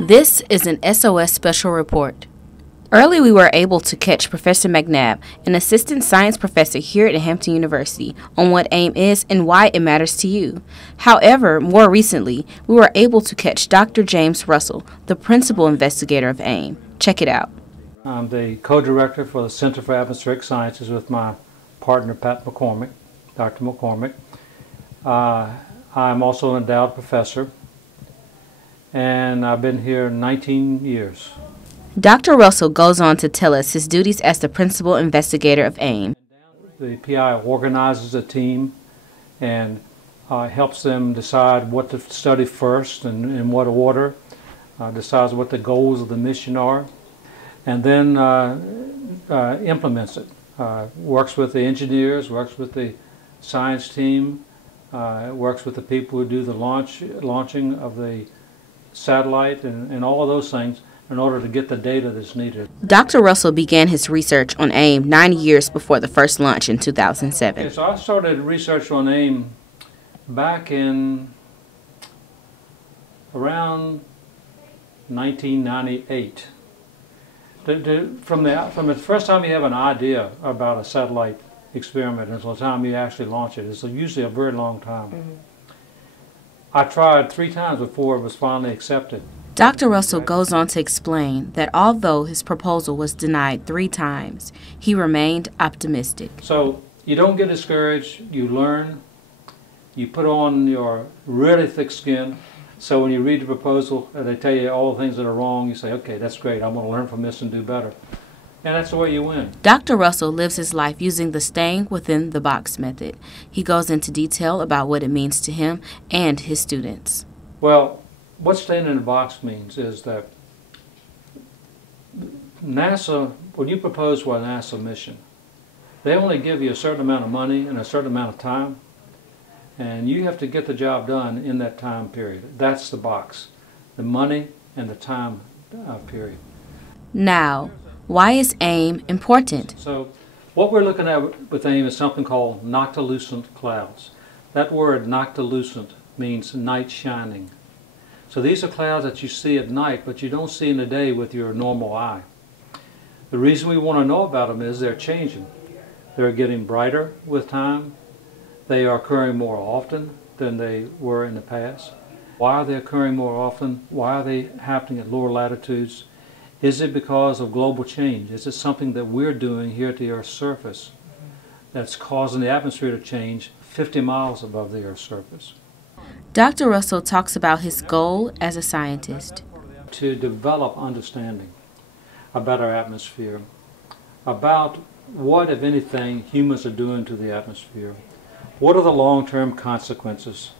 This is an SOS Special Report. Early we were able to catch Professor McNabb, an assistant science professor here at Hampton University, on what AIM is and why it matters to you. However, more recently, we were able to catch Dr. James Russell, the principal investigator of AIM. Check it out. I'm the co-director for the Center for Atmospheric Sciences with my partner, Dr. McCormick. I'm also an endowed professor, and I've been here 19 years. Dr. Russell goes on to tell us his duties as the principal investigator of AIM. The PI organizes a team and helps them decide what to study first and in what order, decides what the goals of the mission are, and then implements it. Works with the engineers, works with the science team, works with the people who do the launching of the satellite and all of those things in order to get the data that's needed. Dr. Russell began his research on AIM 9 years before the first launch in 2007. Okay, so I started research on AIM back in around 1998. From the first time you have an idea about a satellite experiment until the time you actually launch it, it's usually a very long time. Mm-hmm. I tried 3 times before it was finally accepted. Dr. Russell goes on to explain that although his proposal was denied 3 times, he remained optimistic. So you don't get discouraged, you learn, you put on your really thick skin, so when you read the proposal and they tell you all the things that are wrong, you say, okay, that's great, I'm going to learn from this and do better. And that's the way you win. Dr. Russell lives his life using the staying within the box method. He goes into detail about what it means to him and his students. Well, what staying in the box means is that NASA, when you propose for a NASA mission, they only give you a certain amount of money and a certain amount of time, and you have to get the job done in that time period. That's the box, the money and the time period. Now, why is AIM important? So what we're looking at with AIM is something called noctilucent clouds. That word noctilucent means night shining. So these are clouds that you see at night, but you don't see in the day with your normal eye. The reason we want to know about them is they're changing. They're getting brighter with time. They are occurring more often than they were in the past. Why are they occurring more often? Why are they happening at lower latitudes? Is it because of global change? Is it something that we're doing here at the Earth's surface that's causing the atmosphere to change 50 miles above the Earth's surface? Dr. Russell talks about his goal as a scientist. To develop understanding about our atmosphere, about what, if anything, humans are doing to the atmosphere. What are the long-term consequences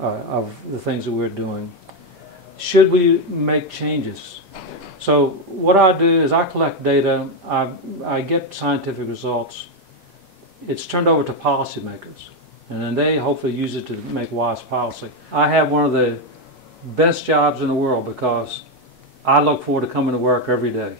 of the things that we're doing? Should we make changes? So what I do is I collect data, I get scientific results, it's turned over to policymakers, and then they hopefully use it to make wise policy. I have one of the best jobs in the world because I look forward to coming to work every day.